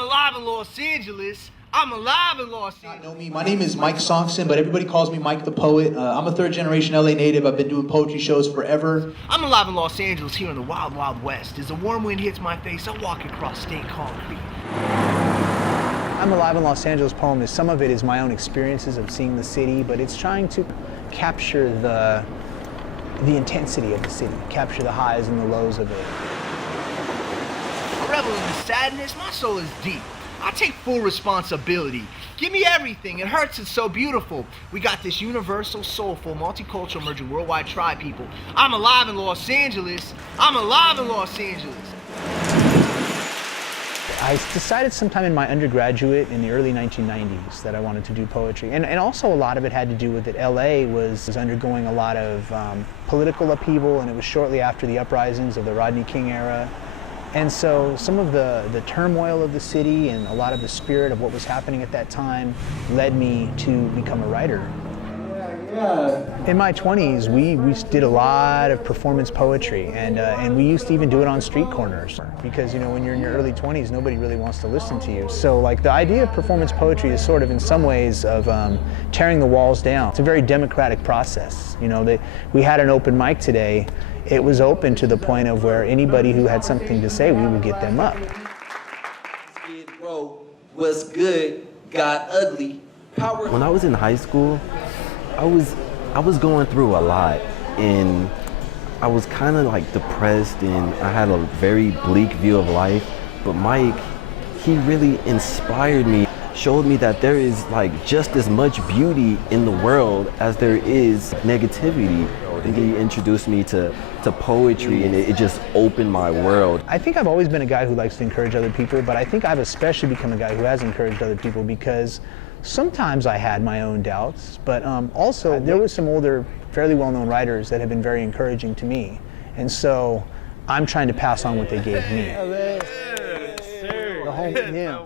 I'm alive in Los Angeles. I'm alive in Los Angeles. Know me. My name is Mike Sonksen, but everybody calls me Mike the Poet. I'm a third-generation LA native. I've been doing poetry shows forever. I'm alive in Los Angeles here in the wild, wild west. As a warm wind hits my face, I walk across stained concrete. I'm alive in Los Angeles poem is some of it is my own experiences of seeing the city, but it's trying to capture the intensity of the city, capture the highs and the lows of it. I revel in the sadness. My soul is deep. I take full responsibility. Give me everything. It hurts. It's so beautiful. We got this universal, soulful, multicultural, emerging, worldwide tribe people. I'm alive in Los Angeles. I'm alive in Los Angeles. I decided sometime in my undergraduate in the early 1990s that I wanted to do poetry. And also a lot of it had to do with that LA was undergoing a lot of political upheaval, and it was shortly after the uprisings of the Rodney King era. And so some of the turmoil of the city and a lot of the spirit of what was happening at that time led me to become a writer. In my 20s, we did a lot of performance poetry, and we used to even do it on street corners because, you know, when you're in your early 20s, nobody really wants to listen to you. So, like, the idea of performance poetry is sort of, in some ways, of tearing the walls down. It's a very democratic process. You know, we had an open mic today. It was open to the point of where anybody who had something to say, we would get them up. What's good got ugly. When I was in high school, I was going through a lot, and I was kind of like depressed, and I had a very bleak view of life. But Mike, he really inspired me, showed me that there is like just as much beauty in the world as there is negativity. And he introduced me to poetry, and it just opened my world. I think I've always been a guy who likes to encourage other people, but I think I've especially become a guy who has encouraged other people because sometimes I had my own doubts, but also there were some older, fairly well-known writers that have been very encouraging to me. And so I'm trying to pass on what they gave me. Yes, sir. The whole, yeah.